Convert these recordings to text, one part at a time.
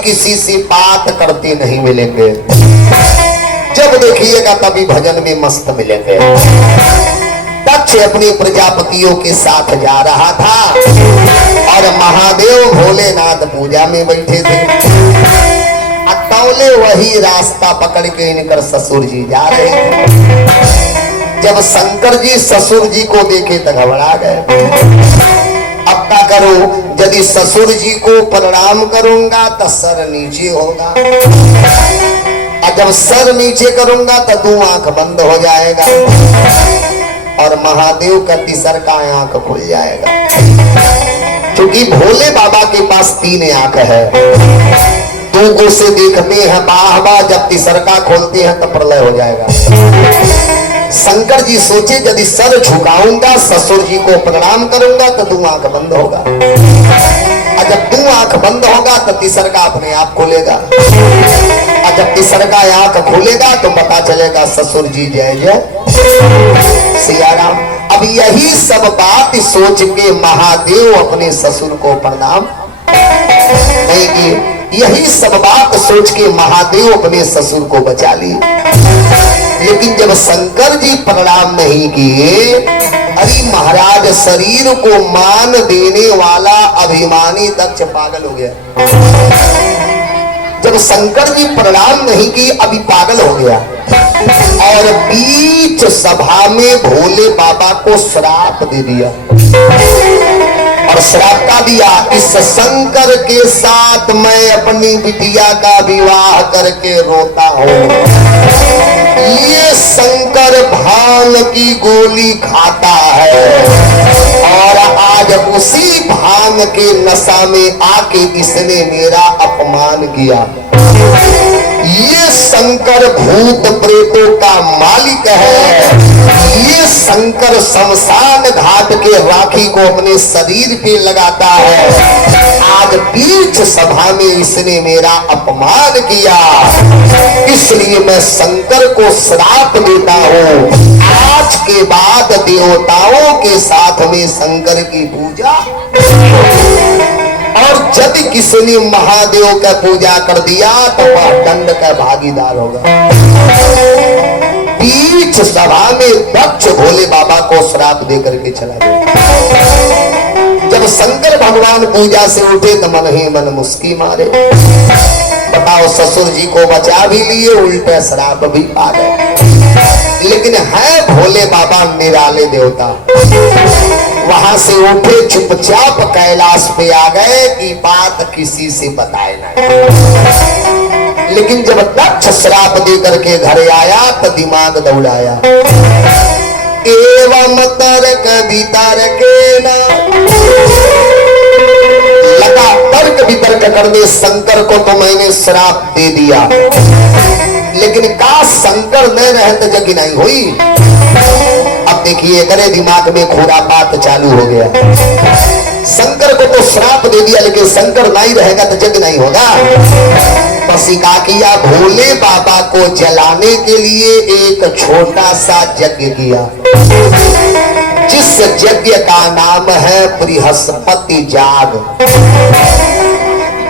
किसी से बात करते नहीं मिलेंगे, जब देखिएगा तभी भजन में मस्त मिलेंगे। दक्ष अपने प्रजापतियों के साथ जा रहा था और महादेव भोलेनाथ पूजा में बैठे थे। अतौले वही रास्ता पकड़ के इनकर ससुर जी जा रहे थे। जब शंकर जी ससुर जी को देखे तो घबरा गए। अब क्या करूं, यदि ससुर जी को प्रणाम करूंगा तो सर नीचे होगा, और जब सर नीचे करूंगा तो 2 आंख बंद हो जाएगा और महादेव का तीसर का आंख खुल जाएगा। क्योंकि भोले बाबा के पास 3 आंख है, 2 को से देखते हैं बाहबा, जब तीसर का खोलते हैं तो प्रलय हो जाएगा। शंकर जी सोचे यदि सर झुकाऊंगा ससुर जी को प्रणाम करूंगा तो 2 आंख बंद होगा, और जब 2 आंख बंद होगा तो तीसर का अपने आप खुलेगा, और जब तीसर का आंख खुलेगा तो पता चलेगा ससुर जी जय जय सिया राम। अब यही सब बात सोच के महादेव अपने ससुर को प्रणाम नहीं किए। यही सब बात सोच के महादेव अपने ससुर को बचा लिए। लेकिन जब शंकर जी प्रणाम नहीं किए, अरे महाराज शरीर को मान देने वाला अभिमानी दक्ष पागल हो गया। जब शंकर जी प्रणाम नहीं किए अभी पागल हो गया और बीच सभा में भोले बाबा को श्राप दे दिया। और श्राप का दिया, इस शंकर के साथ मैं अपनी बिटिया का विवाह करके रोता हूँ। ये शंकर भांग की गोली खाता है और आज उसी भांग के नशा में आके इसने मेरा अपमान किया। ये शंकर भूत प्रेतों का मालिक है। ये शंकर शमशान घाट के राखी को अपने शरीर पे लगाता है। आज बीच सभा में इसने मेरा अपमान किया, इसलिए मैं शंकर को श्राप देता हूँ। आज के बाद देवताओं के साथ में शंकर की पूजा, और यदि किसी ने महादेव का पूजा कर दिया तो वह दंड का भागीदार होगा। बीच सभा में दक्ष भोले बाबा को श्राप दे करके चला गया। जब शंकर भगवान पूजा से उठे तो मन ही मन मुस्की मारे। बताओ, ससुर जी को बचा भी लिए, उल्टे श्राप भी पा गए। लेकिन है भोले बाबा निराले देवता। वहां से उठे, चुपचाप कैलाश पे आ गए कि बात किसी से बताए नहीं। लेकिन जब दक्ष श्राप दे करके घर आया तो दिमाग दौड़ाया। एवं तर्क वितर्क लगा, तर्क वितर्क करने शंकर को तो मैंने श्राप दे दिया, लेकिन का शंकर न रहे तो जग नहीं हुई। अब देखिए, करे दिमाग में खुरापात चालू हो गया। शंकर को तो श्राप दे दिया, लेकिन शंकर नहीं रहेगा तो जग नहीं होगा। बस क्या किया, भोले बाबा को जलाने के लिए एक छोटा सा यज्ञ किया, जिस यज्ञ का नाम है बृहस्पति जाग।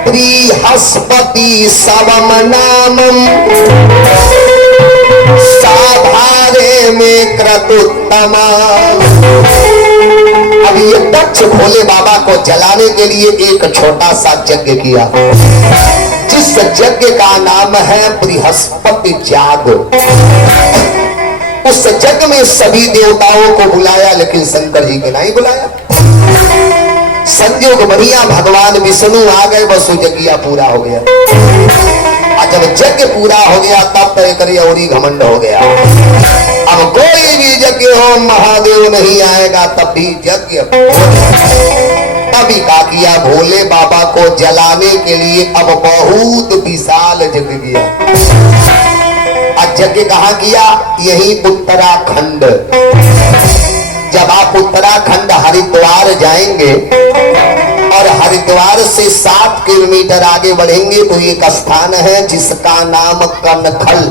बृहस्पति सवम नामम साधारे में क्रतुत्तमा। अब ये दक्ष भोले बाबा को जलाने के लिए एक छोटा सा यज्ञ किया, जिस यज्ञ का नाम है बृहस्पति जाग। उस यज्ञ में सभी देवताओं को बुलाया, लेकिन शंकर जी को नहीं बुलाया। संयोग बढ़िया, भगवान विष्णु आ गए, बस वो यज्ञ पूरा हो गया। और जब यज्ञ पूरा हो गया तब तय करिए और घमंड हो गया। अब कोई भी यज्ञ हो, महादेव नहीं आएगा तब भी यज्ञ। तभी का किया, भोले बाबा को जलाने के लिए अब बहुत विशाल यज्ञ किया। यज्ञ कहाँ किया? यही उत्तराखंड। जब आप उत्तराखंड हरिद्वार जाएंगे और हरिद्वार से 7 किलोमीटर आगे बढ़ेंगे तो एक स्थान है जिसका नाम कनखल।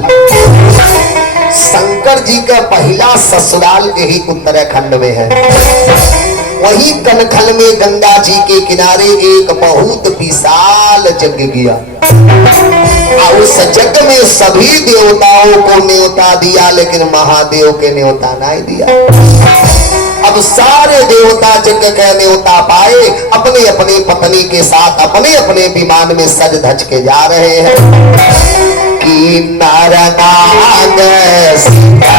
शंकर जी का पहला ससुराल यही उत्तराखंड में है। वही कनखल में गंगा जी के किनारे एक बहुत विशाल यज्ञ किया और उस यज्ञ में सभी देवताओं को न्योता दिया, लेकिन महादेव के न्योता नहीं दिया। अब सारे देवता यज्ञ के न्योता पाए, अपने अपनी पत्नी के साथ अपने अपने विमान में सज धज के जा रहे हैं कि नारनाग सीता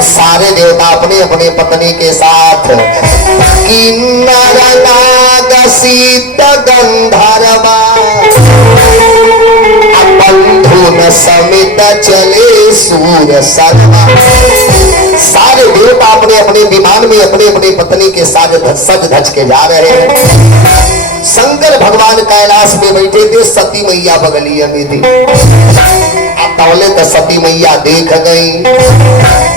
सारे देवता अपने अपने पत्नी के साथ किन्नर नाग सीत गंधर्वा बंधु न समित चले सूर सर्वा। सारे देवता अपने अपने विमान में अपने अपनी पत्नी के साथ सज धज के जा रहे हैं। शंकर भगवान कैलाश में बैठे थे, सती मैया बगलिया में थी। तौले तो सती मैया देख गई,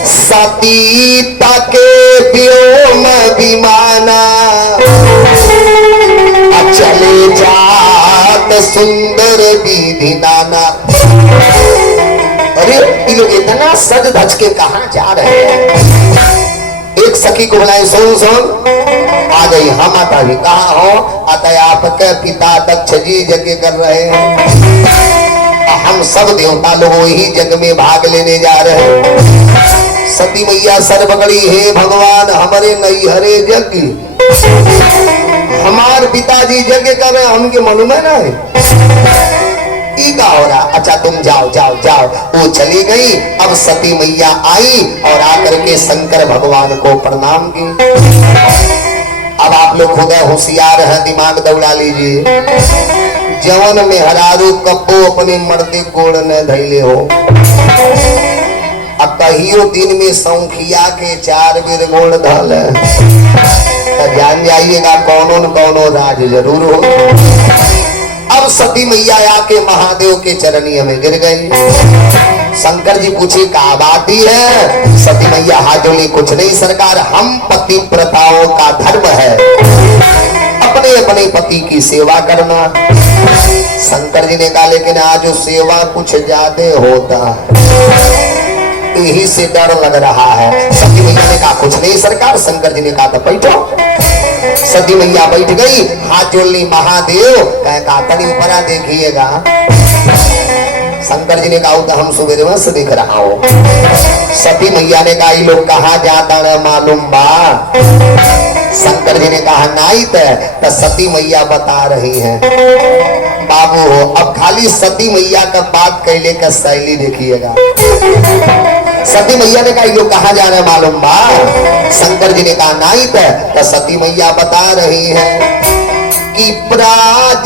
सतीता के व्योम विमाना चले जात सुंदर विधि नाना। अरे ये लोग इतना सज धज के कहां जा रहे हैं? एक सखी को बुलाए, सुन सुन आ गई। हम माता जी कहाँ हो? अतः आपके पिता दक्ष जी यज्ञ कर रहे हैं, हम सब देवता लोग वही जग में भाग लेने जा रहे हैं। सती मैया सर पकड़ी, हे भगवान हमारे नहीं हरे यज्ञ, हमारे पिताजी यज्ञ कर रहे हैं, हमके मालूम है ना ई का हो रहा। अच्छा तुम जाओ जाओ जाओ। वो चली गई। अब सती मैया आई और आकर के शंकर भगवान को प्रणाम की। अब आप लोग खुद होशियार हैं, दिमाग दौड़ा लीजिए। जवन में हरारू कब्बो अपने मर्दे गोड़ न धैले हो, अब कहियो दिन में सौखिया के 4 बेर गोड़ धल, तो जान जाइएगा कौनो न कौनो राज जरूर हो। अब सती मैया आके महादेव के चरणिया में गिर गई। शंकर जी पूछे का बात ही है? सती मैया हाथ जोड़ी, कुछ नहीं सरकार, हम पतिव्रताओं का धर्म है अपने अपने पति की सेवा करना। शंकर जी ने कहा लेकिन आज सेवा कुछ ज्यादा होता है, यही से डर लग रहा है। सती मैया ने कहा कुछ नहीं सरकार। शंकर जी ने कहा तो बैठो। सती मैया बैठ गई, हाथ जोड़ ली। महादेव कहा कड़ी ऊपर देखिएगा। शंकर जी ने कहा तो हम सुबह वंश दिख रहा हूँ। सती मैया ने कहा लोग कहाँ जाता न मालूम बा। शंकर जी ने कहा नहीं तो सती मैया बता रही हैं बाबू हो। अब खाली सती मैया का बात कहले का शैली देखिएगा। सती मैया ने कहा लोग कहाँ जा रहे मालूम बा। शंकर जी ने कहा नहीं तो सती मैया बता रही है कि प्राजापतेस्ते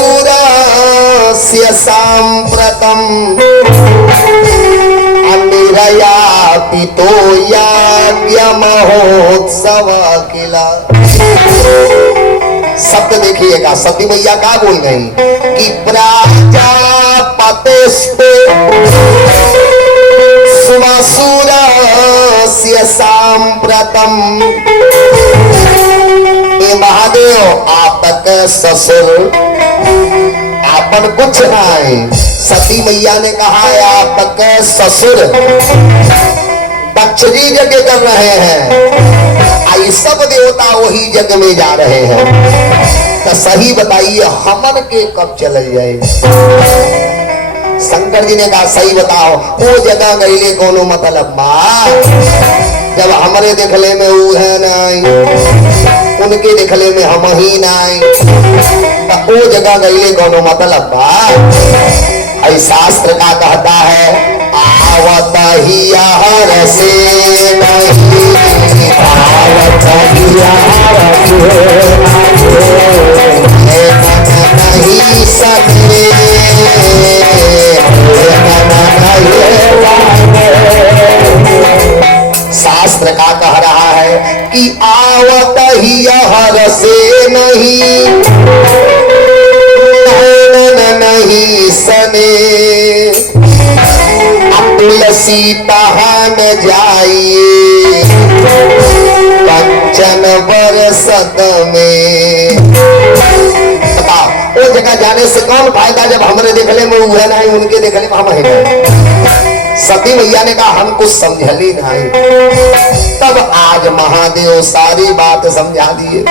स्वसुरस्य सांप्रतम् अनिरया पितो याज्ञमहोत्सव किला। शब्द देखिएगा, सती मैया क्या बोल गई कि प्राजापतेस्ते स्वसुरस्य सांप्रतम्। महादेव आपका ससुर आपन कुछ नहीं। सती मैया ने कहा आपका ससुर दक्ष जी यज्ञ कर रहे हैं, आई सब देवता वही यज्ञ में जा रहे हैं, तो सही बताइए हमन के कब चले जाए? शंकर जी ने कहा सही बताओ, वो जगह गईले कोनो मतलब बा? जब हमारे देखले में वो है नहीं, उनके देखले में हम ही नहीं, तो वो जगह गईले कोनो मतलब बा? ऐ शास्त्र का कहता है आवत ही हर से नहीं, आवत ही हर नहीं सके, शास्त्र का कह रहा है कि आवत ही हर बरसे नहीं, नहीं सने, तुलसी तहान जाइए कंचन बरसत में। वो जगह जाने से कौन फायदा जब हमरे देखले में उहे नहीं, उनके देखले में हम है। सती मैया ने कहा हम कुछ समझली नहीं। तब आज महादेव सारी बात समझा दिए।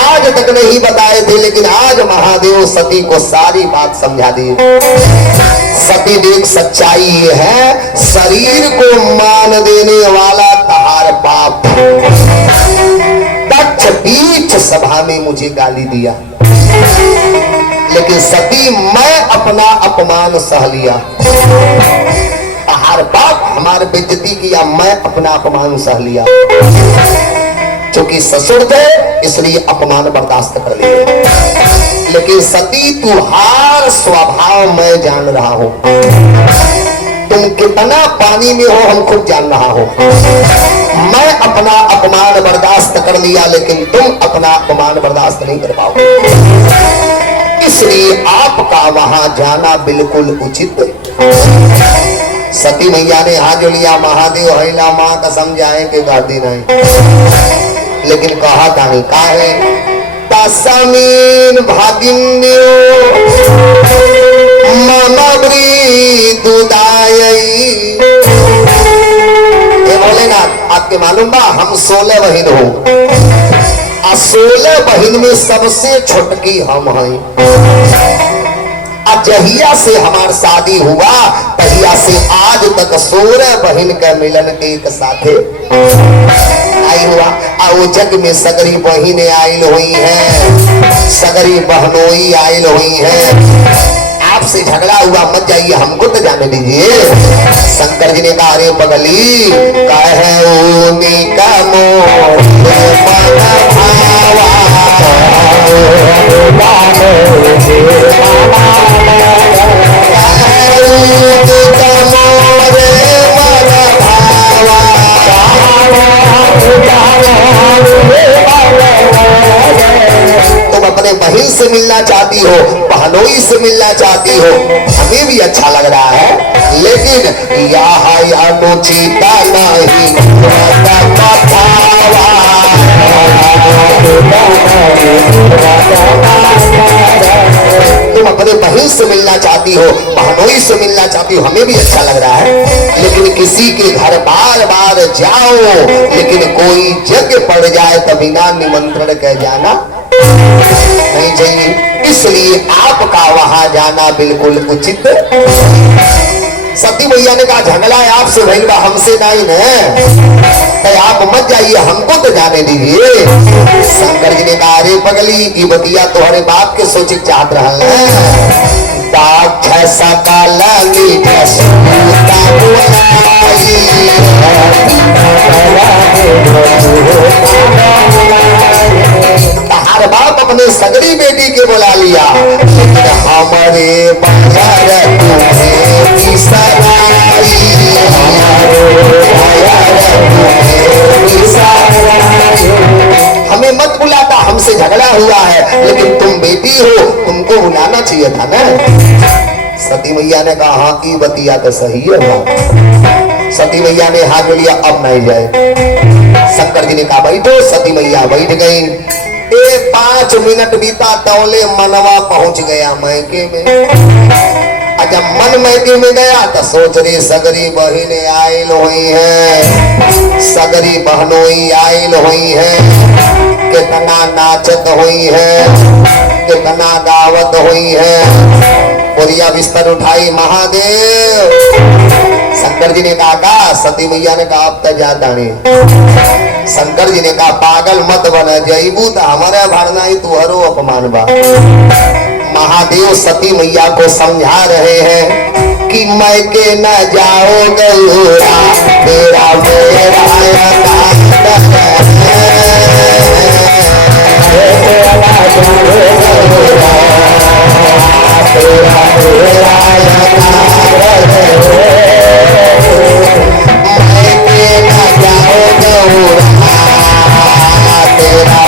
आज तक नहीं बताए थे, लेकिन आज महादेव सती को सारी बात समझा दी। सती देख सच्चाई ये है, शरीर को मान देने वाला तहार बाप दक्ष बीच सभा में मुझे गाली दिया, लेकिन सती मैं अपना अपमान सह लिया। तहार बाप हमारे बेइज्जती किया, मैं अपना अपमान सह लिया। क्योंकि ससुर थे इसलिए अपमान बर्दाश्त कर लिए। लेकिन सती तुम्हार स्वभाव मैं जान रहा हूं, तुम कितना पानी में हो हम खुद जान रहा हूं। मैं अपना अपमान बर्दाश्त कर लिया, लेकिन तुम अपना अपमान बर्दाश्त नहीं कर पाओगे, इसलिए आपका वहां जाना बिल्कुल उचित है। सती मैया ने हाथ लिया, महादेव हैला मां कसम जाए के गाती नहीं, लेकिन कहा तानी काहे तसमीन भागिन्यो ममब्री दुदायई। ये भोलेनाथ आपके मालूम बा हम 16 बहन हो, 16 बहन में सबसे छोटकी हम हैं। जहिया से हमार शादी हुआ तहिया से आज तक 16 बहन का मिलन एक साथे आई हुआ। और जग में सगरी बहने आयल हुई है, सगरी बहनोई आयल हुई है। आपसे झगड़ा हुआ मत जाइए, हमको तो जाने दीजिए। शंकर जी ने कहा अरे बगली कहे का तुम अपने बहन से मिलना चाहती हो, बहनोई से मिलना चाहती हो, हमें भी अच्छा लग रहा है, लेकिन यहाँ तो चीता नहीं तुम अपने बहन से मिलना चाहती हो, बहनोई से मिलना चाहती हो, हमें भी अच्छा लग रहा है, लेकिन किसी के घर बार बार जाओ, लेकिन कोई जग पड़ जाए तो बिना निमंत्रण कह जाना नहीं चाहिए। इसलिए आपका वहां जाना बिल्कुल उचित। सती मैया ने कहा झगड़ा है आपसे भइल बा, हमसे नहीं न, तो आप मत जाइए, हमको तो जाने दीजिए। शंकर जी ने कहा अरे पगली की बतिया तुम्हारे बाप के सोचे चाहत रहा हर बाप अपने सगरी बेटी के बुला लिया, लेकिन हमारे हमें मत बुलाता, हमसे झगड़ा हुआ है, लेकिन तुम बेटी हो, तुमको बुलाना चाहिए था ना। सती मैया ने कहा हाँ की बतिया तो सही है बात। सती मैया ने हाथ लिया अब नहीं जाए। शंकर जी ने कहा बैठो, सती मैया बैठ गई। 5 मिनट बीता तौले मनवा पहुंच गया मैके में। जब मन मैके में गया तो सोच रही सगरी बहने आयल हुई है, सगरी बहनोई आयल हुई है, कितना नाचत हुई है, कितना गावत हुई है। पुरिया बिस्तर उठाई महादेव। शंकर जी ने कहा सती मैया ने कहा अब तक ज्यादा नहीं। शंकर जी ने कहा पागल मत बन जईबू तो हमारे भरना ही तुहरो अपमान बा। महादेव सती मैया को समझा रहे हैं कि मैं के न जाओ गौरा तेरा मेरा तेरा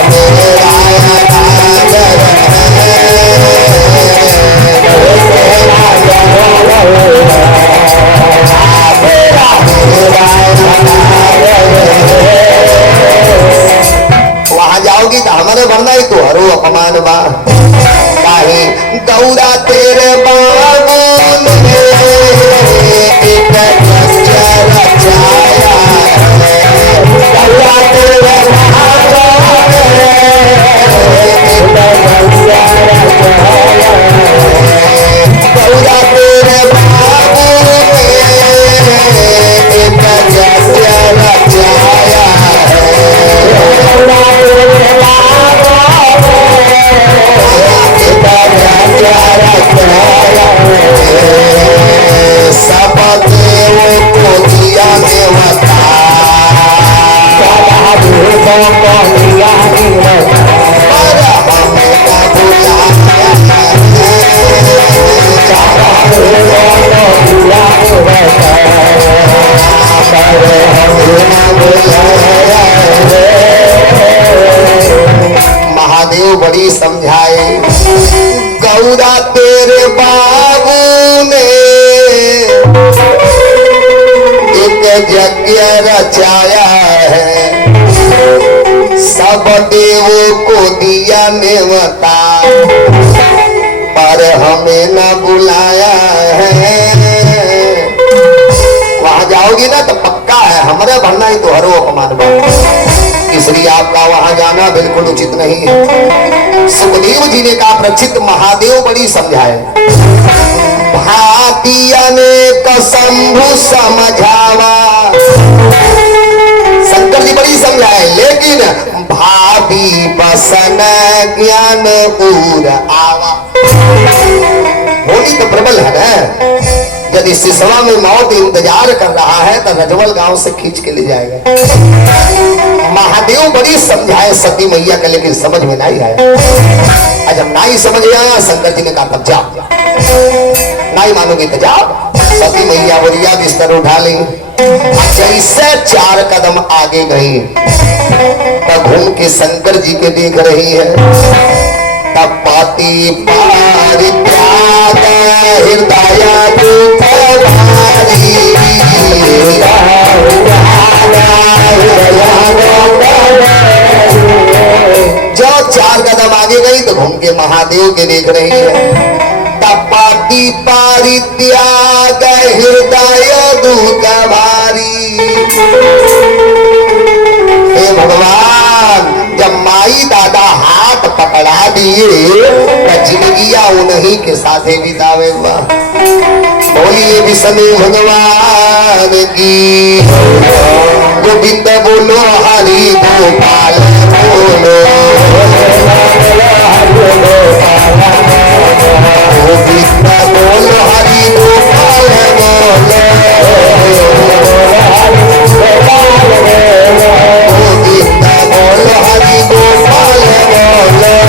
हमरे भरना ही तो हरो अपमान बा काहे गौरा तेरे बाबू ने एक रचा रचाया है गौरा तेरे बाबू ने एक रचा रचाया है गौरा तेरे बाबू ने एक रचा रचाया सब देवों को दिया देवता महादेव बड़ी समझाए गौरा तेरे बाबू ने एक यज्ञ रचाया है सब देवों को दिया नेवता पर हमें न बुलाया है वहां जाओगी ना तो पक्का है हमारे भरना ही तो हरो अपमान बा इसलिए आपका वहां जाना बिल्कुल उचित नहीं है। सुखदेव जी ने कहा प्रचित महादेव बड़ी समझाए भातिया ने कसंभु समझावा शंकर जी बड़ी समझाए लेकिन भाभी बसन ज्ञान पूर आवा होली तो प्रबल है ना यदि सिसवा में मौत इंतजार कर रहा है तो रजवल गांव से खींच के ले जाएगा महादेव बड़ी समझाए सती मैया का लेकिन समझ में नहीं आया जब नहीं समझ आया शंकर जी ने कहा तब जाओ नहीं मानोगे तो जाओ सती मैया बोलिया बिस्तर उठा ली जैसे 4 कदम आगे गई तब घूम के शंकर जी के देख रही है तब पाती पारी त्याग हृदय जो 4 कदम आगे गई तो घूम के महादेव के देख रही है तपाती पारी त्याग हृदय दुख भारी हे भगवान जब माई दादा हाथ पकड़ा दिए तो जिंदगिया उन्हीं के साथ बितावे हुआ बोलिए विष्णु भगवान की गोविंद बोलो हरि गोपाल बोलो गोविंद बोलो हरि गोपाल बोलो गोविंद बोलो हरि गोपाल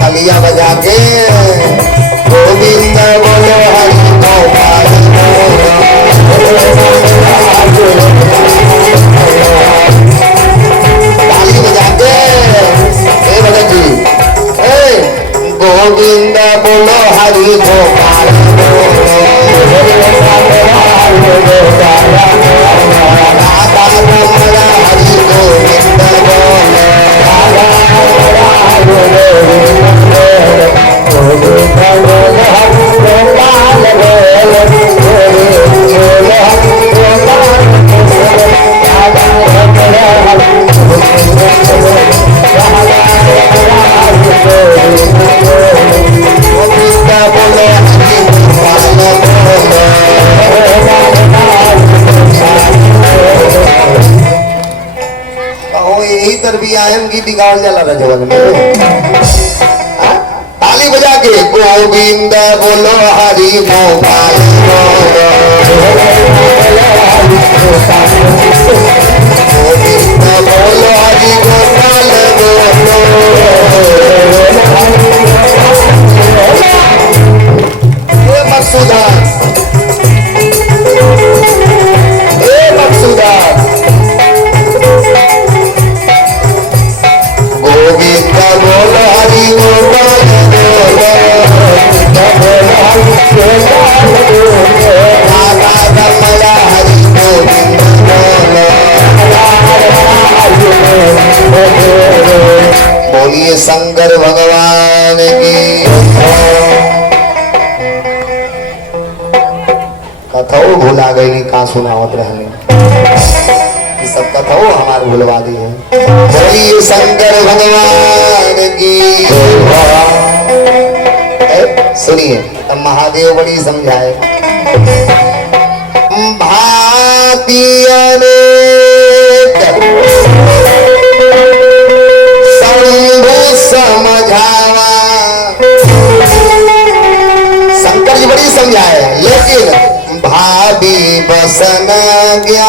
तालियां बजा के गोविंद बोलो हरि गोपाल ताली बजा के हे भगत जी गोविंद बोलो हरि गोपाल हरि गोविंद यही तरबिया गीत गावल जाला रजवन में ताली बजा के गोविंद बोलो हरि गोपाल बोलो भुला गई नहीं कहाँ सुनावत रहने ये सब कथा वो हमारे भुलवा दी है। बोलिए शंकर भगवान की। सुनिए अब महादेव बड़ी समझाए भांति अनेक शंभु समझावा। शंकर जी बड़ी समझाए लेकिन भाभी बसन ज्ञान